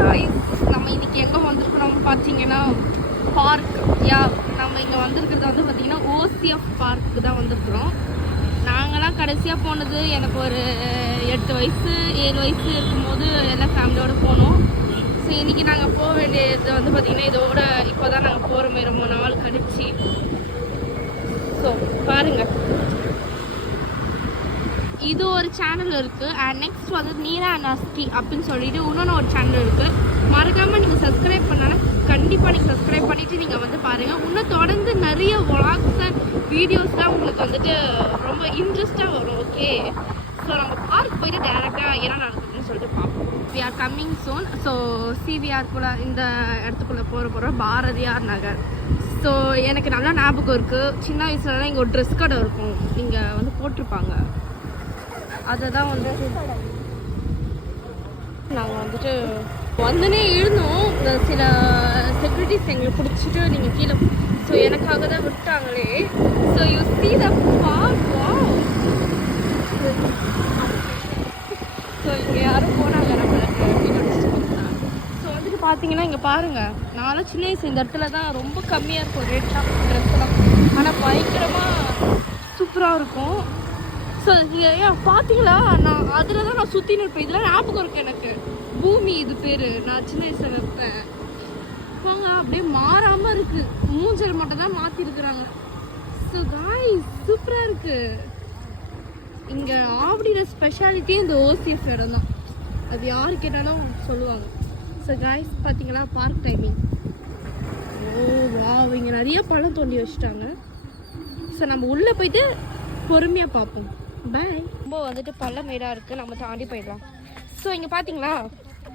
guys, நம்ம இன்னைக்கு எங்கே வந்திருக்கிறோம் பார்த்தீங்கன்னா பார்க். நம்ம இங்கே வந்திருக்கிறது வந்து பார்த்தீங்கன்னா ஓசிஎஃப் பார்க்குக்கு தான் வந்திருக்கிறோம். நாங்களாம் கடைசியாக போனது எனக்கு ஒரு 8 வயசு 7 வயசு இருக்கும்போது எல்லாம் ஃபேமிலியோடு போனோம். ஸோ இன்றைக்கி நாங்கள் போக வேண்டியது வந்து பார்த்திங்கன்னா இதோட இப்போ தான் நாங்கள் போகிறோமே ரொம்ப நாள் கழிச்சு. ஸோ பாருங்கள், இது ஒரு சேனல் இருக்குது. அண்ட் நெக்ஸ்ட் வந்து நீரா நாஸ்தி அப்படின்னு சொல்லிட்டு இன்னொன்று ஒரு சேனல் இருக்குது. மறக்காமல் நீங்கள் சப்ஸ்கிரைப் பண்ணாலும் கண்டிப்பாக நீங்கள் சப்ஸ்கிரைப் பண்ணிவிட்டு நீங்கள் வந்து பாருங்கள். இன்னும் தொடர்ந்து நிறைய விளாக்ஸ் வீடியோஸ்லாம் உங்களுக்கு வந்துட்டு ரொம்ப இன்ட்ரெஸ்ட்டாக வரும். ஓகே, ஸோ நம்ம பார்க் போயிட்டு டேரெக்டாக என்ன நடக்குதுன்னு சொல்லிட்டு பார்ப்போம். We are coming soon. So சிவிஆர்க்குள்ளே இந்த இடத்துக்குள்ளே போகிறோம் பாரதியார் நகர். ஸோ எனக்கு நல்லா ஞாபகம் இருக்குது, சின்ன வயசுலலாம் இங்கே ஒரு ட்ரெஸ் கடை இருக்கும், இங்கே வந்து போட்டிருப்பாங்க. அதை தான் வந்து நாங்கள் வந்துட்டு வந்துனே இருந்தோம். இந்த சில செக்யூரிட்டிஸ் எங்களை பிடிச்சிட்டு நீங்கள் கீழே, ஸோ எனக்காக தான் விட்டாங்களே. So you see the park. So இங்கே யாரும் போனாங்க நம்மளுக்கு வீடியோ டிஸ்ட்ரிபியூஷன். ஸோ வந்துட்டு பார்த்தீங்கன்னா இங்கே பாருங்கள், நானும் சின்ன வயசு இந்த இடத்துல தான் ரொம்ப கம்மியாக இருக்கும் ரேட்லாம் ட்ரெஸ்லாம், ஆனால் பயங்கரமாக சூப்பராக இருக்கும். ஸோ பார்த்தீங்களா, நான் அதில் தான் நான் சுற்றின்னு இருப்பேன். இதெல்லாம் ஞாபகம் இருக்கு எனக்கு. பூமி இது பேர், நான் சின்ன வயசில் வைப்பேன். வாங்க, அப்படியே மாறாமல் இருக்குது, மூஞ்சல் மட்டும் தான் மாற்றிருக்கிறாங்க. ஸோ காய்ஸ் சூப்பராக இருக்குது. இங்கே ஆவடியோட ஸ்பெஷாலிட்டி இந்த ஓசிஎஃப் இடம் தான். அது யாரு கேட்டாலும் சொல்லுவாங்க. ஸோ காய்ஸ் பார்த்தீங்களா பார்க் டைமிங். ஓ வா, இங்கே நிறைய பழம் தோண்டி வச்சுட்டாங்க. ஸோ நம்ம உள்ளே போயிட்டு பொறுமையாக பார்ப்போம். பாய். ரொம்ப வந்துட்டு பள்ளமேடாக இருக்குது, நம்ம தாண்டி போயிடலாம். ஸோ இங்கே பார்த்தீங்களா,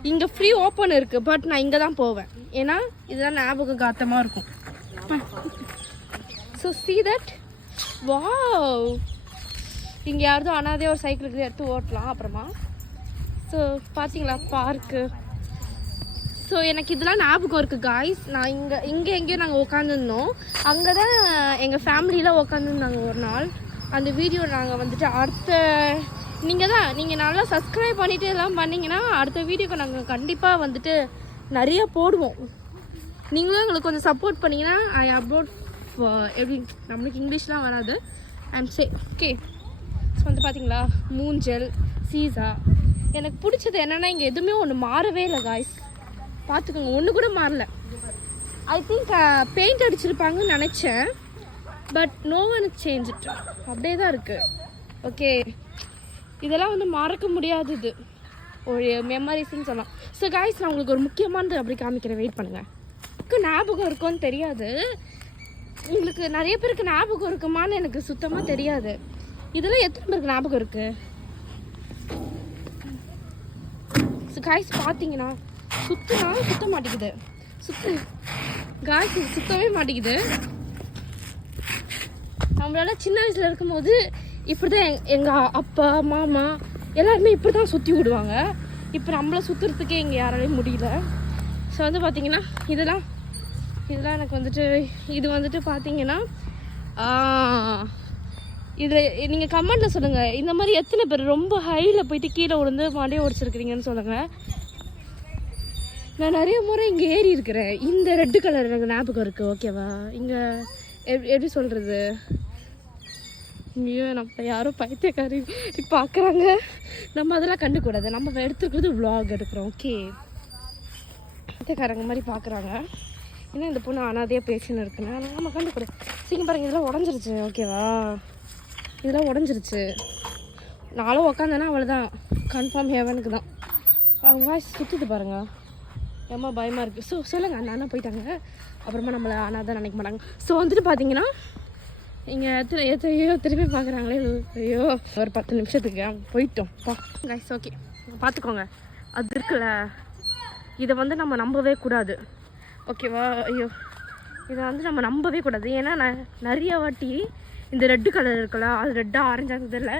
இங்கே ஃப்ரீ ஓப்பன் இருக்குது. பட் நான் இங்கே தான் போவேன், ஏன்னா இதுதான் ஞாபக காத்தமாக இருக்கும். So see that. வாவ், இங்கே யாரதோ அனாதே ஒரு சைக்கிளுக்கு எடுத்து ஓட்டலாம் அப்புறமா. ஸோ பார்த்தீங்களா பார்க்கு. ஸோ எனக்கு இதெல்லாம் ஞாபகம் இருக்குது காய்ஸ். நான் இங்கே எங்கேயோ நாங்கள் உட்காந்துருந்தோம், அங்கே தான் எங்கள் ஃபேமிலியில் உட்காந்துருந்தாங்க ஒரு நாள். அந்த வீடியோ நாங்கள் வந்துட்டு அடுத்த நீங்கள் நல்லா சப்ஸ்கிரைப் பண்ணிவிட்டு எல்லாம் பண்ணிங்கன்னா அடுத்த வீடியோக்கு நாங்கள் கண்டிப்பாக வந்துட்டு நிறைய போடுவோம். நீங்களும் எங்களுக்கு கொஞ்சம் சப்போர்ட் பண்ணிங்கன்னா ஐ அப்லோட். எப்படி நம்மளுக்கு இங்கிலீஷ்லாம் வராது. I'm say okay. ஸோ வந்து பார்த்தீங்களா மூஞ்சல் சீசா. எனக்கு பிடிச்சது என்னென்னா இங்கே எதுவுமே ஒன்று மாறவே இல்லை காய்ஸ். பார்த்துக்கோங்க, ஒன்று கூட மாறல. ஐ திங்க் பெயிண்ட் அடிச்சிருப்பாங்கன்னு நினச்சேன், but no one change it. அப்படியே தான் இருக்குது. ஓகே, இதெல்லாம் வந்து மறக்க முடியாதது, ஒரு மெமரிஸ்ன்னு சொல்லலாம். ஸோ காய்ஸ், நான் உங்களுக்கு ஒரு முக்கியமானது அப்படி காமிக்கிறேன், வெயிட் பண்ணுங்கள். ஞாபகம் இருக்கும்னு தெரியாது உங்களுக்கு, நிறைய பேருக்கு ஞாபகம் இருக்குமான்னு எனக்கு சுத்தமாக தெரியாது. இதெல்லாம் எத்தனை பேருக்கு ஞாபகம் இருக்குது? ஸோ காய்ஸ் பார்த்தீங்கன்னா சுத்த மாட்டேங்குது. காய்ஸ் சுத்தவே மாட்டேங்குது. நம்மளால சின்ன வயசில் இருக்கும்போது இப்படி தான் எங்கள் அப்பா மாமா எல்லாருமே இப்படி தான் சுற்றி விடுவாங்க. இப்போ நம்மளை சுற்றுறதுக்கே இங்கே யாராலையும் முடியல. ஸோ வந்து பார்த்திங்கன்னா இதெல்லாம் எனக்கு வந்துட்டு இது வந்துட்டு பார்த்தீங்கன்னா இதில் நீங்கள் கமெண்ட்டில் சொல்லுங்கள், இந்த மாதிரி எத்தனை பேர் ரொம்ப ஹையில் போயிட்டு கீழே விழுந்து மாடியை உடைச்சிருக்கிறீங்கன்னு சொல்லுங்கள். நான் நிறைய முறை இங்கே ஏறி இருக்கிறேன். இந்த ரெட்டு கலர் எனக்கு ஞாபகம் இருக்குது. ஓகேவா, இங்கே எப்படி சொல்கிறது, இங்கேயும் நம்ம யாரும் பைத்தியக்காரி பார்க்குறாங்க. நம்ம அதெல்லாம் கண்டுக்கூடாது, நம்ம எடுத்துருக்கிறது vlog எடுக்கிறோம். ஓகே, பைத்தியக்காரங்க மாதிரி பார்க்குறாங்க. ஏன்னா இந்த பொண்ணு அனாதையாக பேசின்னு இருக்குன்னு நம்ம கண்டுக்கூடாது. சீக்கிரம் பாருங்கள், இதெல்லாம் உடஞ்சிருச்சு. ஓகேவா, இதெல்லாம் உடஞ்சிருச்சு. நானும் உக்காந்தேன்னா அவ்வளோதான், கன்ஃபார்ம் ஹெவனுக்கு தான். அவங்க வாய்ஸ் சுற்றுது பாருங்கள், ஏமா பயமாக இருக்குது. ஸோ சொல்லுங்கள், அண்ணா போயிட்டாங்க, அப்புறமா நம்மளை அனாதான் நினைக்க மாட்டாங்க. ஸோ வந்துட்டு பார்த்தீங்கன்னா இங்கே எத்தனையோ திரும்பி பார்க்குறாங்களே. ஐயோ, ஒரு 10 நிமிஷத்துக்கு போயிட்டோம் பா கைஸ். ஓகே, பார்த்துக்கோங்க, அது இருக்குல்ல, இதை வந்து நம்ம நம்பவே கூடாது. ஓகேவா, ஐயோ, இதை வந்து நம்ம நம்பவே கூடாது. ஏன்னா நான் நிறைய வாட்டி இந்த ரெட்டு கலர் இருக்குல்ல, அது ரெட்டாக ஆரஞ்சாக தெரியல,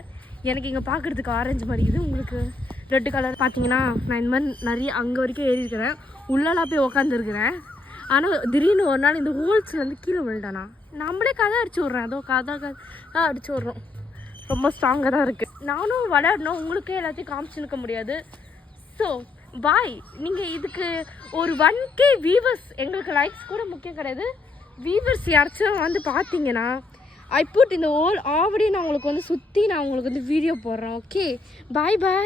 எனக்கு இங்கே பார்க்குறதுக்கு ஆரஞ்சு மாதிரி இது. உங்களுக்கு ரெட்டு கலர் பார்த்தீங்கன்னா நான் இந்த மாதிரி நிறைய அங்கே வரைக்கும் ஏறி இருக்கிறேன், உள்ளெல்லாம் போய் உக்காந்துருக்கிறேன். ஆனால் திடீர்னு ஒரு நாள் இந்த ஹோல்ஸ்லேருந்து கீழே விழுட்டானா, நம்மளே கதை அடிச்சு விட்றேன். அதோ கதை அடிச்சு விட்றோம். ரொம்ப ஸ்ட்ராங்காக தான் இருக்குது. நானும் விளையாடணும், உங்களுக்கே எல்லாத்தையும் காமிச்சுருக்க முடியாது. So bye. நீங்கள் இதுக்கு ஒரு 1K வியூவர்ஸ், எங்களுக்கு லைக்ஸ் கூட முக்கியம் கிடையாது, வியூவர்ஸ் யாராச்சும் வந்து பார்த்தீங்கன்னா ஐ புட் இந்த ஹோல் ஆவடி நான் உங்களுக்கு வந்து சுற்றி நான் உங்களுக்கு வந்து வீடியோ போடுறேன். ஓகே, பாய் பாய்.